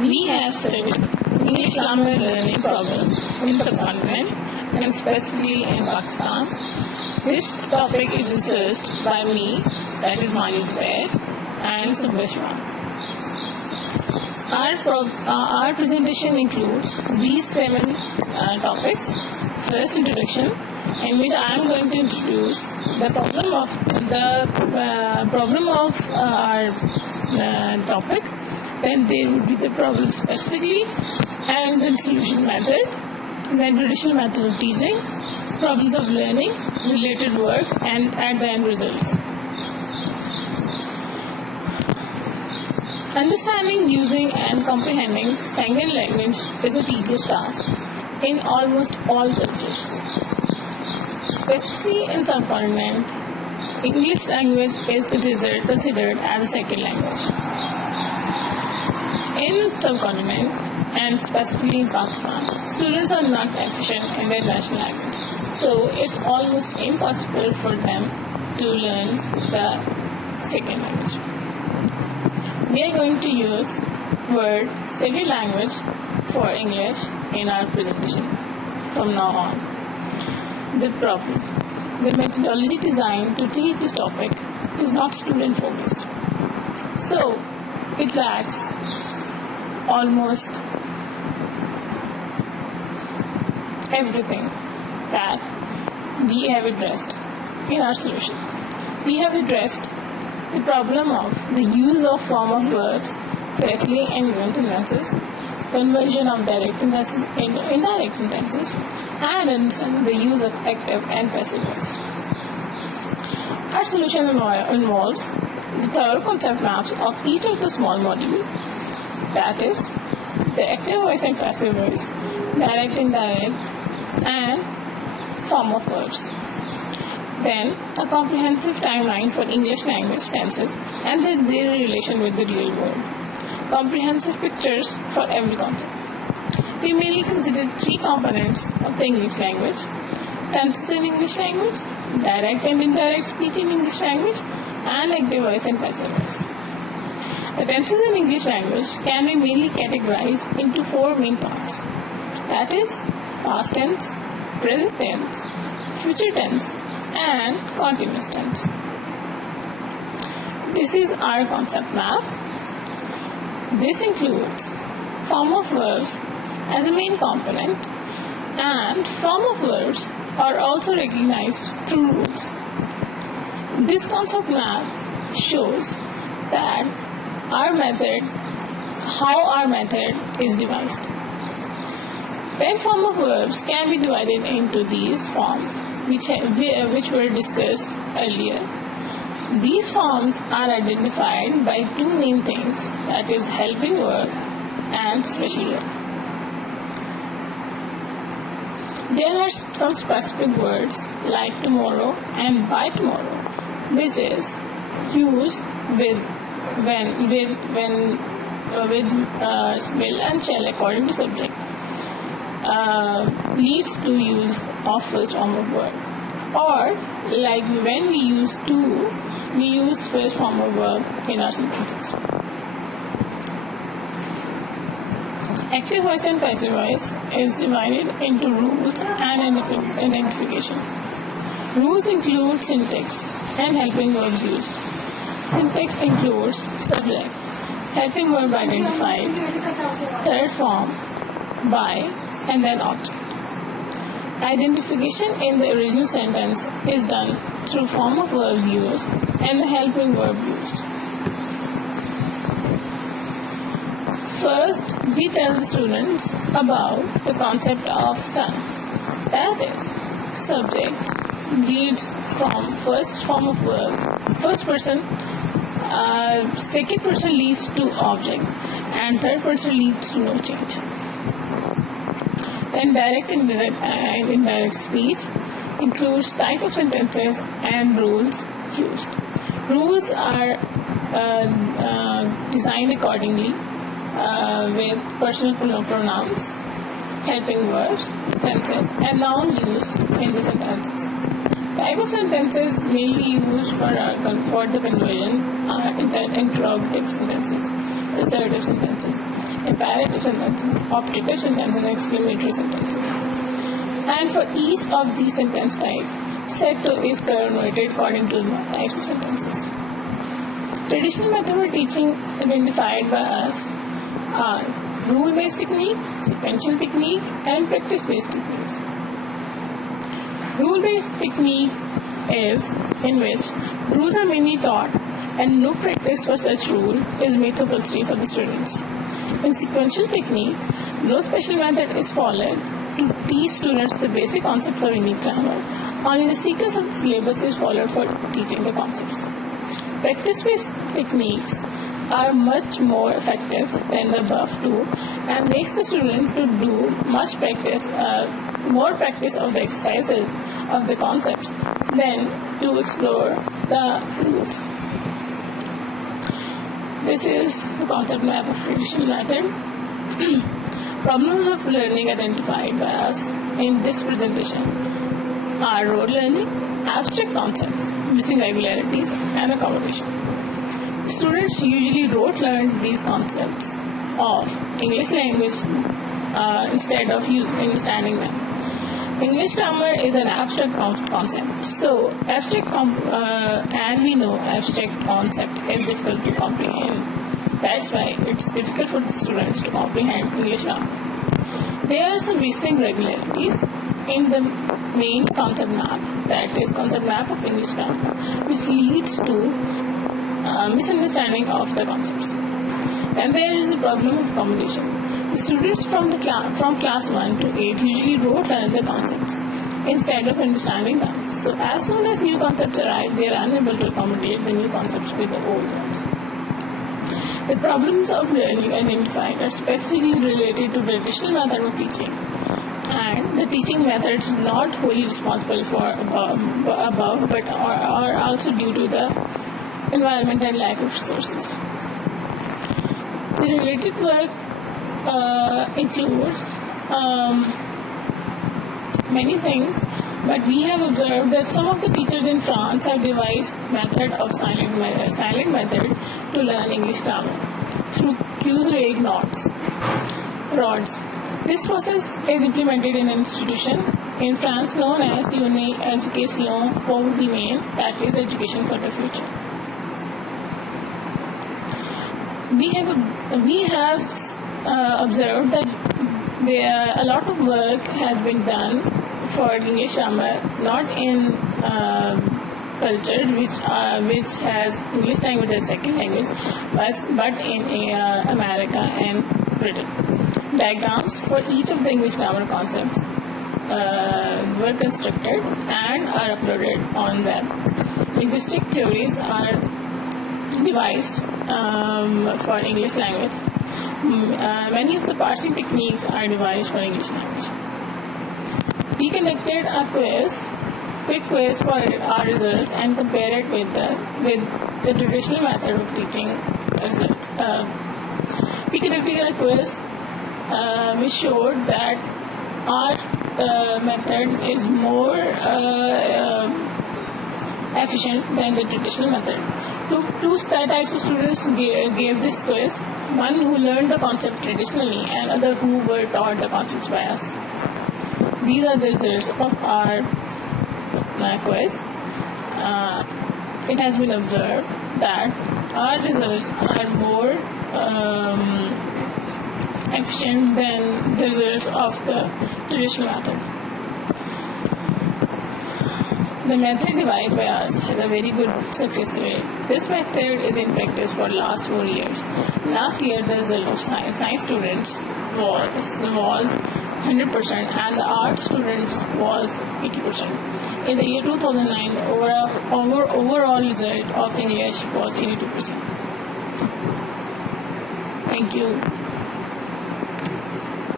we have studied English language learning problems in subcontinent and specifically in Pakistan. This topic is researched by me, that is Mani Zubair, and Sumbal. Our presentation includes these 7 topics. First, introduction, in which I am going to introduce the problem of our topic. Then there would be the problem specifically, and then solution method, then traditional method of teaching, problems of learning, related work, and at the end results. Understanding, using, and comprehending second language is a tedious task in almost all cultures. Specifically in subcontinent, English language is considered as a second language. In subcontinent, and specifically in Pakistan, students are not efficient in their national language. So it's almost impossible for them to learn the second language. We are going to use word second language for English in our presentation from now on. The problem. The methodology designed to teach this topic is not student focused. So it lacks almost everything that we have addressed in our solution. We have addressed the problem of the use of form of verbs correctly in given sentences, conversion of direct sentences into indirect sentences, and understanding the use of active and passive voice. Our solution involves the thorough concept maps of each of the small modules, that is, the active voice and passive voice, direct, indirect, and form of verbs. Then, a comprehensive timeline for English language tenses and their relation with the real world. Comprehensive pictures for every concept. We mainly considered 3 components of the English language: tenses in English language, direct and indirect speech in English language, and active voice and passive voice. The tenses in English language can be mainly categorized into 4 main parts. That is, past tense, present tense, future tense, and continuous tense. This is our concept map. This includes form of verbs as a main component, and form of verbs are also recognized through rules. This concept map shows that how our method is devised. Then form of verbs can be divided into these forms which were discussed earlier. These forms are identified by 2 main things, that is helping verb and special verb. There are some specific words like tomorrow and by tomorrow, which is used with will and shall according to subject. Leads to use of first form of verb, or like when we use to, we use first form of verb in our sentences. Active voice and passive voice is divided into rules and identification. Rules include syntax and helping verbs used. Syntax includes subject, helping verb identified, third form, by, and then object. Identification in the original sentence is done through form of verbs used and the helping verb used. First, we tell the students about the concept of son. That is, subject leads from first form of verb, first person, second person leads to object, and third person leads to no change. Then direct and indirect speech includes type of sentences and rules used. Rules are designed accordingly with personal pronouns, helping verbs, tenses, and noun used in the sentences. Type of sentences mainly used for the conversion are interrogative sentences, assertive sentences, imperative sentences, optative sentences, and exclamatory sentences. And for each of these sentence types, set 2 is converted according to the types of sentences. Traditional method of teaching identified by us are rule-based technique, sequential technique, and practice-based techniques. Rule-based technique is in which rules are mainly taught and no practice for such rule is made compulsory for the students. In sequential technique, no special method is followed to teach students the basic concepts of English grammar. Only the sequence of the syllabus is followed for teaching the concepts. Practice-based techniques are much more effective than the above two and makes the student to do much practice, more practice of the exercises of the concepts than to explore the rules. This is the concept map of traditional method. Problems of learning identified by us in this presentation are rote learning, abstract concepts, missing regularities, and accommodation. Students usually rote learn these concepts of English language instead of understanding them. English grammar is an abstract concept, so and we know abstract concept is difficult to comprehend. That's why it's difficult for the students to comprehend English grammar. There are some missing regularities in the main concept map, that is concept map of English grammar, which leads to misunderstanding of the concepts. And there is the problem of accommodation. The students from class 1 to 8 usually rote learn the concepts instead of understanding them. So as soon as new concepts arrive, they are unable to accommodate the new concepts with the old ones. The problems of learning identified are specifically related to the traditional method of teaching, and the teaching methods not wholly responsible for above but are also due to the environment and lack of resources. The related work includes many things, but we have observed that some of the teachers in France have devised method of silent method to learn English grammar through Cues-Reg rods. This process is implemented in an institution in France known as Education pour demain, that is education for the future. We have observed that a lot of work has been done for English grammar, not in culture which has English language as second language, but in America and Britain. Diagrams for each of the English grammar concepts were constructed and are uploaded on web. Linguistic theories are devised for English language. Many of the parsing techniques are devised for English language. We conducted a quick quiz for our results and compare it with the traditional method of teaching results. We conducted a quiz which showed that our method is more efficient than the traditional method. Two types of students gave this quiz: one who learned the concept traditionally and other who were taught the concepts by us. These are the results of our quiz. It has been observed that our results are more efficient than the results of the traditional method. The method devised by us has a very good success rate. This method is in practice for the last 4 years. Last year, the result of science students was 100% and the art students was 80%. In the year 2009, overall result of English was 82%. Thank you.